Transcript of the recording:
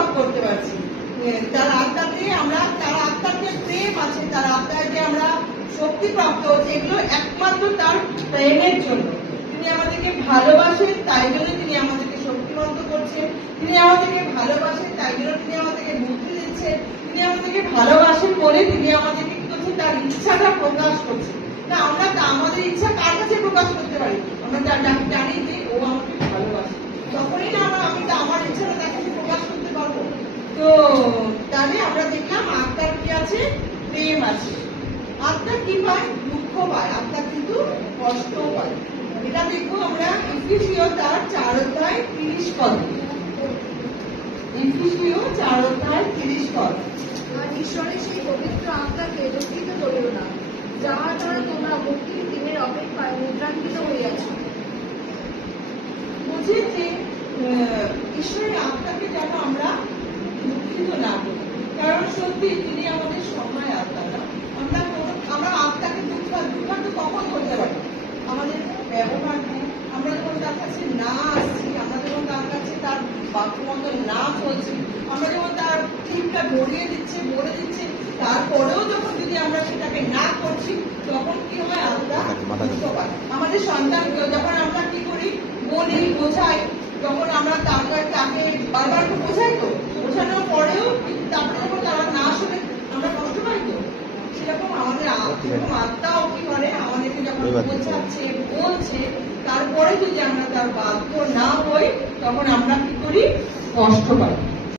অনুভব করতে পারছি। তার আত্মাতে আমরা, তার আত্মার যে প্রেম আছে, তার আত্মার যে আমরা শক্তি প্রাপ্ত হচ্ছে, এগুলো একমাত্র তার প্রেমের জন্য। তিনি আমাদেরকে ভালোবাসেন, তাই জন্য তিনি আমাদেরকে শক্তিমন্ত করছেন। তিনি আমাদেরকে ভালোবাসেন, তাই জন্য তিনি আমাদেরকে বুদ্ধি দিচ্ছেন। তিনি আমাদেরকে ভালোবাসেন বলে তিনি আমাদেরকে কি করছেন, তার ইচ্ছাটা প্রকাশ করছেন। না, আমরা আমাদের ইচ্ছা কার কাছে প্রকাশ করতে পারি? আমরা জানি যে ও আমাকে ভালোবাসে, তখনই না আমি আমার ইচ্ছাটা তার কাছে প্রকাশ করতে পারবো। তো তাহলে আমরা দেখলাম আত্মার কি আছে, প্রেম আছে। আত্মা কি পায়? দুঃখ পায়। আত্মা কিন্তু কষ্ট পায়। এটা দেখবো আমরা এফেসীয় তার 4 অধ্যায় 30 পদ। এফেসীয় 4 অধ্যায় 30 পদ। আর ঈশ্বরের সেই পবিত্র আত্মাকে দুঃখিত করিও না, যাহার দ্বারা তোমরা মুক্তির দিনের অপেক্ষায় মুদ্রাঙ্কিত হইয়াছ। বলছে যে ঈশ্বরের আত্মাকে যেন আমরা দুঃখিত না করি, কারণ সত্যি তিনি আমাদের সময় আত্মা না। আমরা আত্মাকে দুঃখান্ত কখন করতে পারি? আমাদের ব্যবহার দিয়ে, আমরা যখন তার কাছে না আসছি, আমরা যখন তার কাছে তার বাক্য মতো না চলছি, আমরা যখন তার ঠিকটা ধরিয়ে দিচ্ছে, বলে দিচ্ছে, তারপরেও যখন যদি আমরা সেটাকে না করছি, তখন কি হয়? আত্মা দুঃখ পায়। আমাদের সন্তানকেও যখন আমরা কি করি, বলি, বোঝাই, যখন আমরা তাকে বারবার তো বোঝাই, তো বোঝানোর পরেও তারপরে যখন তারা না শোনে, আমরা কষ্ট পাই। তো সেরকম আমাদের আত্মাও কি করে, আমাদেরকে যখন বোঝাচ্ছে, বলছে, তারপরে যদি আমরা তার বাধ্য না হই, তখন আমরা কি করি? কষ্ট পাই।